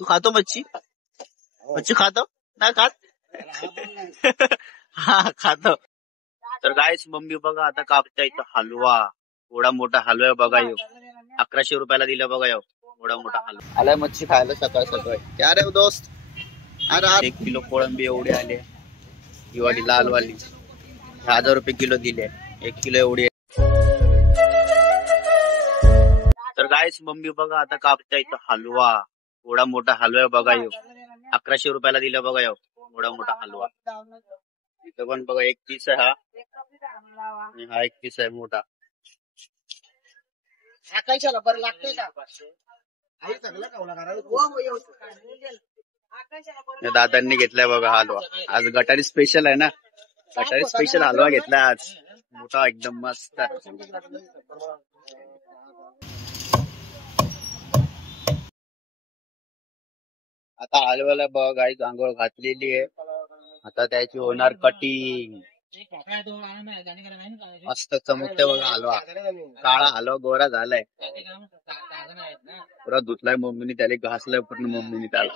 तू खातो मच्छी? मच्छी खातो नाही खात? हा खातो. तर गाईस मम्मी बघा आता कापता इथं हलवा. एवढा मोठा हलवा आहे बघा. 1100 रुपयाला दिला बघा. एवढा मोठा हलवा आलाय मच्छी खायला सकाळ सकाळी. क्या रे दोस्त? अरे 1 किलो कोळंबी एवढी आली. ही वाली लाल वाली 1000 रुपये किलो दिले. 1 किलो एवढी. तर गाईस मम्मी बघा आता कापता इथं हलवा. एवढा मोठा हलवा आहे बघा. 1100 रुपयाला दिला बघा. एवढा मोठा हलवा. इथं पण बघा 1 पीस आहे हा. आणि हा 1 पीस आहे मोठा. दादांनी घेतलाय बघा हलवा. आज गटारी स्पेशल आहे ना. गटारी स्पेशल हलवा घेतलाय आज. मोठा एकदम मस्त. आता हलव्याला बघ गाईस आंघोळ घातलेली आहे. आता त्याची होणार कटिंग. मस्त चमकते बघा हलवा. काळा हलवा गोरा झालाय. पुरा धुतलाय मम्मीने. त्याला घासलाय पूर्ण मम्मीने त्याला.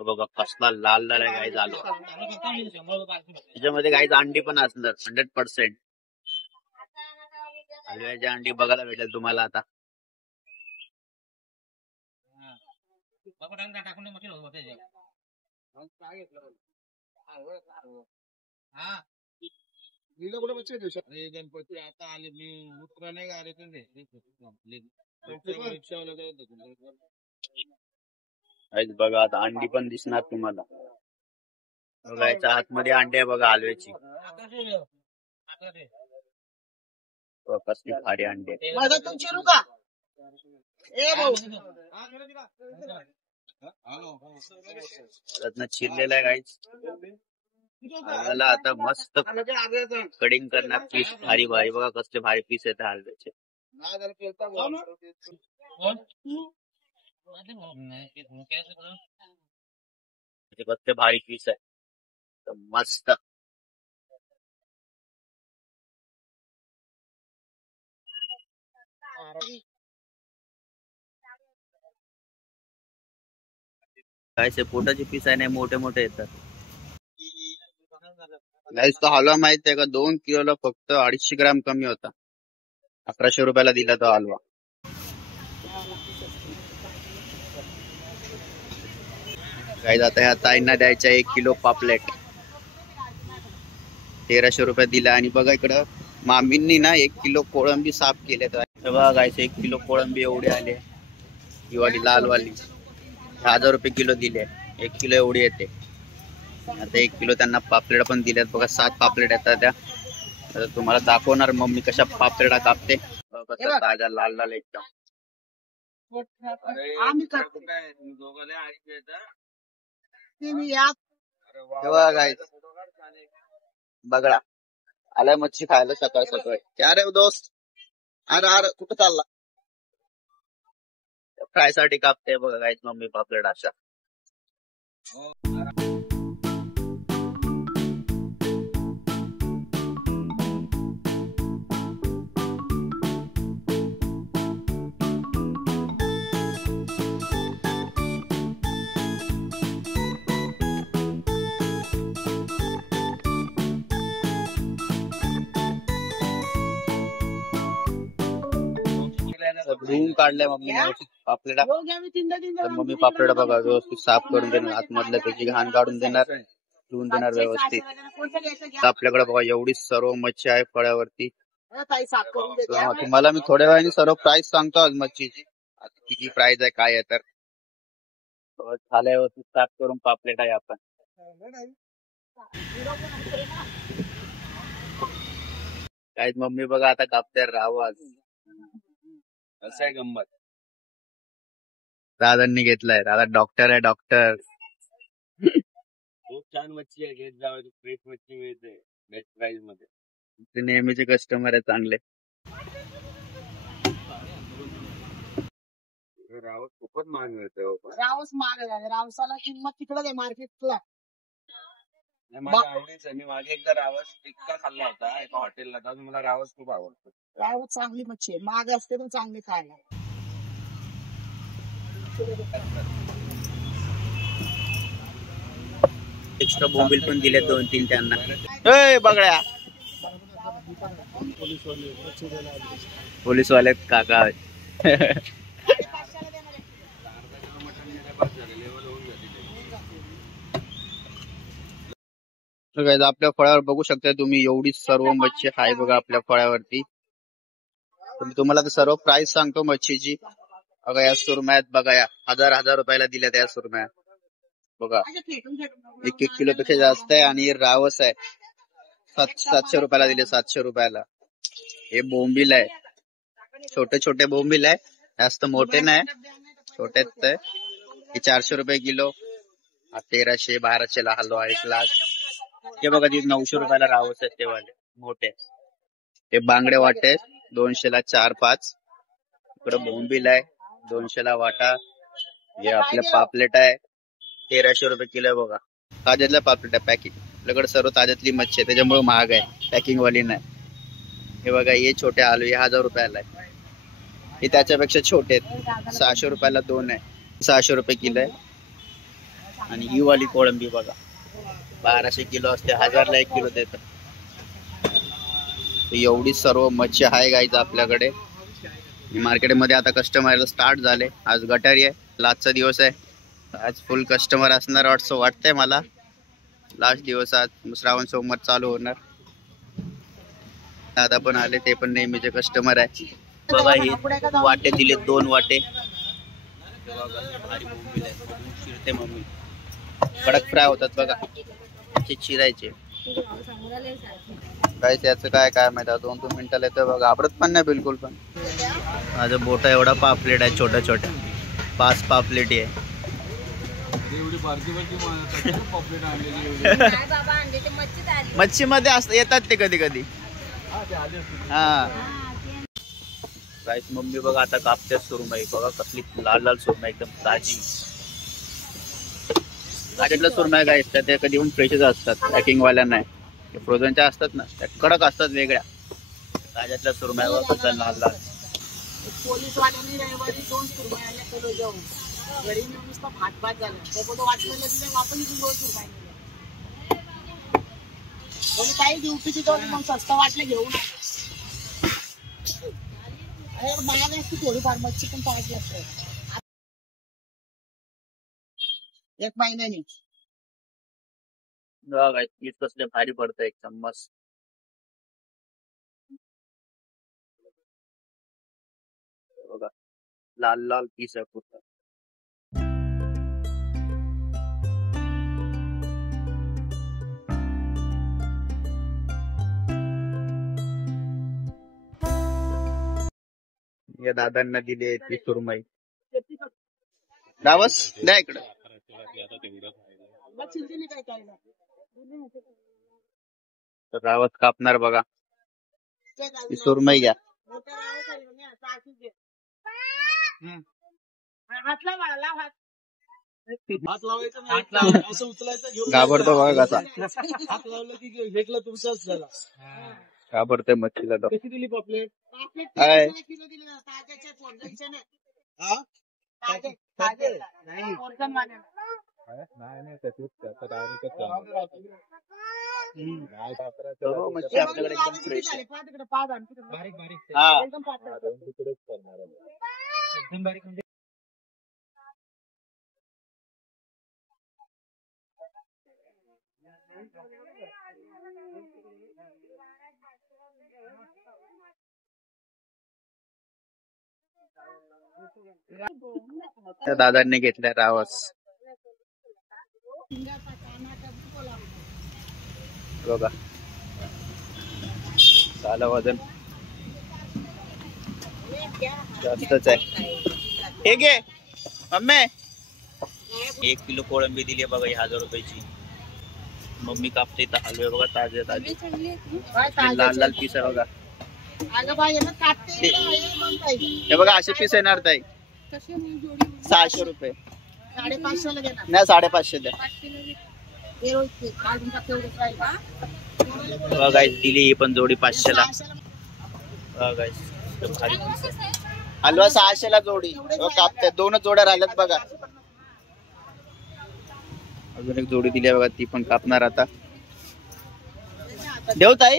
बघा कसला लाल लाल आहे गाईस हलवा. त्याच्यामध्ये गाईस अंडी पण असणार 100%. हलव्याची अंडी बघायला भेटेल तुम्हाला आता. गणपती आता आले. मी उत्तर नाही का रे बघा आता अंडी पण दिसणार तुम्हाला. बघायच्या आतमध्ये अंडी आहे बघा हलव्याची. कसली भारी अंडी. चिरलेला आहे गाईस. हलव्याला आता मस्त कटिंग करणार. पीस भारी भारी बघा कसले भारी पीस आहेत हलव्याचे. कसले भारी पीस आहे मस्त. काय पोटाचे पीस आहे नाही मोठे मोठे येतात. गाईस तो हलवा माहित आहे का 2 किलोला फक्त 250 ग्राम कमी होता. 1100 रुपयाला दिला तो हलवा. गाईस आता ह्या ताईंना द्यायचा 1 किलो पापलेट. 1300 रुपये दिला. आणि बघा इकडं मामींनी ना 1 किलो कोळंबी साफ केले. बघा गाईस 1 किलो कोळंबी एवढी आली. ही वाली लाल वाली 1000 रुपये किलो दिले. 1 किलो एवढी येते. आता 1 किलो त्यांना पापलेट पण दिल्यात बघा. 7 पापलेट येतात त्या. आता तुम्हाला दाखवणार मम्मी कशा पापलेटा कापते. कसा ताजा लाल लाल एकदम. तेव्हा गाईस बघा आलाय मच्छी खायला सकाळ सकाळी. क्या रे दोस्त? अरे कुठं चालला? फ्राय साठी कापते बघा गाईस मम्मी पापलेट अशा. धुवून काढलंय मम्मी पापलेटा. मम्मी पापलेटा बघा व्यवस्थित साफ करून देणार. आतमधलं त्याची घाण काढून देणार. धुवून देणार व्यवस्थित. आपल्याकडे बघा एवढी सर्व मच्छी आहे फळ्यावरती. तुम्हाला मी थोड्या वेळाने सर्व प्राइस सांगतो आज मच्छीची. किती प्राइस आहे काय आहे तर. झाल्या व्यवस्थित साफ करून पापलेट आहे आपण. काय मम्मी बघा आता कापते रावस. असं आहे गंमत. दादांनी घेतलाय. दादा डॉक्टर आहे डॉक्टर. खूप छान मच्छी आहे. घेत जावं. फ्रेश मच्छी मिळते बेस्ट प्राइस मध्ये. ते नेहमीचे कस्टमर आहे चांगले. रावस खूपच महाग मिळते. रावस महाग आहे. रावसाला किंमत तिकडे आहे मार्केटला. माझ्या आवडीच आहे. मी मागे एकदा रावस टिक्का खाल्ला होता एका हॉटेलला. तर मला रावस खूप आवडतो. रावस चांगली मच्छी आहे. महाग असते पण चांगली खायला. एक्स्ट्रा बोंबील पण दिले 2-3 त्यांना. ए बगड्या पोलीसवाले काका. आपल्या फळ्यावर बघू शकता तुम्ही, एवढी सर्व मच्छी आहे बघा आपल्या फळ्यावरती. तुम्हाला तर सर्व प्राइस सांगतो मच्छीची. बघा या सुरमयात बघा, या 1000 रुपयाला दिल्या त्या सुरमया बघा. 1 किलो पेक्षा जास्त आहे. आणि रावस आहे 700 रुपयाला दिले, 700 रुपयाला. हे बोंबील आहे, छोटे छोटे बोंबील आहे, जास्त मोठे नाही, छोटे. हे 400 रुपये किलो. 1300-1200 ला हलवा 1 लाख. हे बघा तिथे 900 रुपयाला रावस आहेत ते वाले मोठे. हे बांगडे वाटे 200 ला 4-5. इकडे बोंबील आहे 200 ला वाटा. हे आपले पापलेट आहे 1300 रुपये किलो आहे बघा. ताज्यातल्या पापलेट आहे पॅकिंग. आपल्याकडे सर्व ताज्यातली मच्छी आहे त्याच्यामुळे महाग आहे, पॅकिंग वाली नाही. हे बघा हे छोटे आलू, हे 1000 रुपयाला आहे. हे त्याच्यापेक्षा छोटे आहेत, 600 रुपयाला 2 आहे, 600 रुपये किलो आहे. आणि ही वाली कोळंबी बघा 1200 किलो असते, 1000 ला 1 किलो देतात. एवढी सर्व मच्छी आहे गाईज आपल्याकडे. मार्केटमध्ये आता कस्टमर स्टार्ट झाले. आज गटारी आहे, लास्टचा दिवस आहे. आज फुल कस्टमर असणार वाटतंय मला. लास्ट दिवस आज, श्रावण सोमवार चालू होणार. दादा पण आले, ते पण नेहमीचे कस्टमर आहे बघा. हे वाटे दिले 2 वाटे. चिरते मम्मी, कडक फ्राय होतात बघा, चिरायचे काय. त्याचं काय माहिती, 2-2 मिनिटाला येतं बघा. आवडत पण नाही बिलकुल. पण माझं बोटा एवढा पापलेट आहे, छोट्या छोट्या 5 पापलेट आहे. मच्छी मध्ये येतात ते कधी कधी. हा गाईस मम्मी बघा आता कापते सुरमई बघा, कसली लाल लाल सुरमई एकदम ताजी. ताज्यातल्या सुरमई गाईस त्या कधी पण फ्रेशच असतात, पॅकिंग वाल्या नाही. फ्रोझनच्या असतात ना, त्या कडक असतात वेगळ्या. ताज्यातल्या सुरमई बघा लाल लाल. पोलीस वाल्यांनी रविवारी 2 सुरमई आल्या किलो जाऊन घरी नेऊन नुसतं भात झालं. ते बोलतो वाटलेलं तिथे आपण 2 सुरमई नेले. काही ड्युटीची जाऊन मग स्वस्त वाटले घेऊन महाग असते थोडीफार मच्छी पण ताजी असते. 1 महिन्याने पीस कसले भारी पडतं एकदम मस्त बघा. लाल लाल पीस आहे पूर्ण. या दादांना दिली ती सुरमई. रावस द्या इकडं. रावस कापणार बघा. ती सुरमई घ्या. घाबरतो बघा कसा. हात लावलं की घेतलं तुमचाच झाला. घाबरतोय मच्छीला. कशी दिली पापलेट? किलो दिली ना, ताज्याच्या पोरजांच्या नाही. मच्छी आपल्याकडे एकदम फ्रेश आहे. त्या दादांनी घेतल्या रावस बघा. झालं वजन जास्तच आहे. हे घे मम्मी. 1 किलो कोळंबी दिली बघा, 1000 रुपयाची. मम्मी कापते इथं हलवे बघा, ताजे ताजे लाल लाल पीस आहे बघा. हे बघा असे पीस येणार ताई. 600 रुपये. 550 ला नाही 550 द्या बघा. दिली ही पण जोडी 500 ला बघा. भारी हलवा 600 ला जोडी. कापते 2च जोड्या राहिल्यात बघा. अजून एक जोडी दिली आहे बघा, ती पण कापणार आता. देऊ ताई.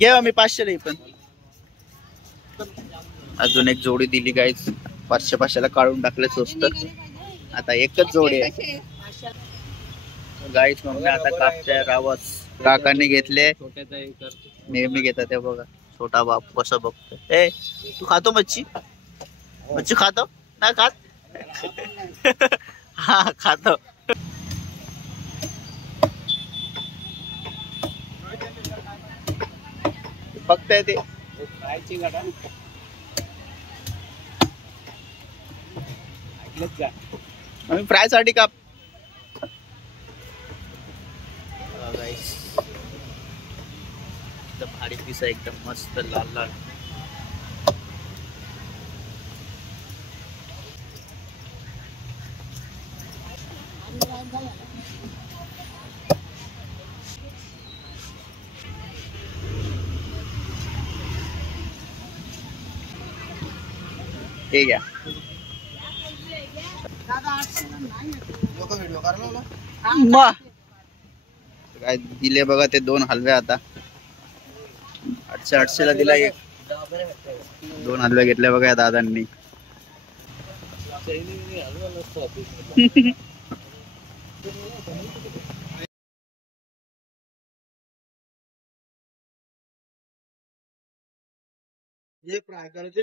घे मी 500 ला पण. अजून एक जोडी दिली गाईस. 500 काढून टाकले स्वस्त. आता एकच जोडी आहे गाईस. मग आता कापते रावस. काकांनी घेतले, नेहमी घेतात ते बघा. छोटा बाप कसं बघतो. ए तू खातो मच्छी? मच्छी खातो ना? खात हा खातो. बघताय ते आम्ही फ्राय साठी काप. एकदम भारी पीस आहे, एकदम मस्त लाल लाल. ठीक आहे. काय दिले बघा ते 2 हलवे. आता 800 ला दिला एक. 2 हलवे घेतले बघा या दादांनी. ये फ्राय करायचे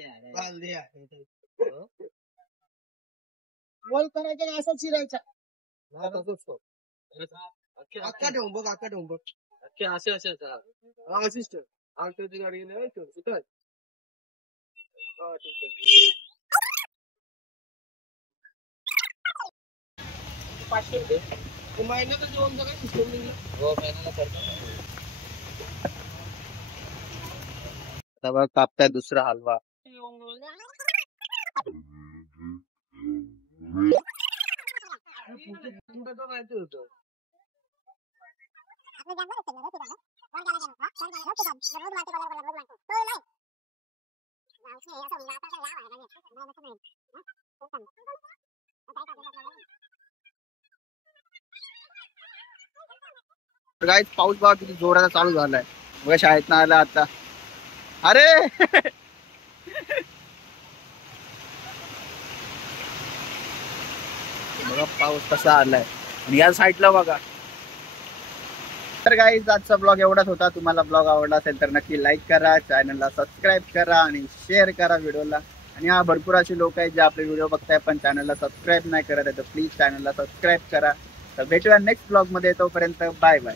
बोल करायचं असं चिरायचा. अख्खा ठेवून बघ, अख्खा ठेवून बघ. असे असे असिस्टंट आलटोची गाडी ₹500 महिन्याचं जेवण काय सिस्टम नाही. हो महिन्याला करतो. आता बघा कापताय दुसरा हलवा. माहिती होतं. गाईस पाऊस बघा किती जोराचा चालू झालाय. बघा शाळेत ना आला आता. अरे बघा पाऊस कसा आलाय. आणि या साईडला बघा. तर गाईज आजचा ब्लॉग एवढाच होता. तुम्हाला ब्लॉग आवडला असेल तर नक्की लाईक करा, चॅनलला सबस्क्राईब करा आणि शेअर करा व्हिडिओला. आणि हा भरपूर असे लोक आहेत जे आपले व्हिडिओ बघताय पण चॅनलला सबस्क्राईब नाही करत आहे, तर प्लीज चॅनलला सबस्क्राईब करा. तर भेटूया नेक्स्ट ब्लॉग मध्ये. तोपर्यंत बाय बाय.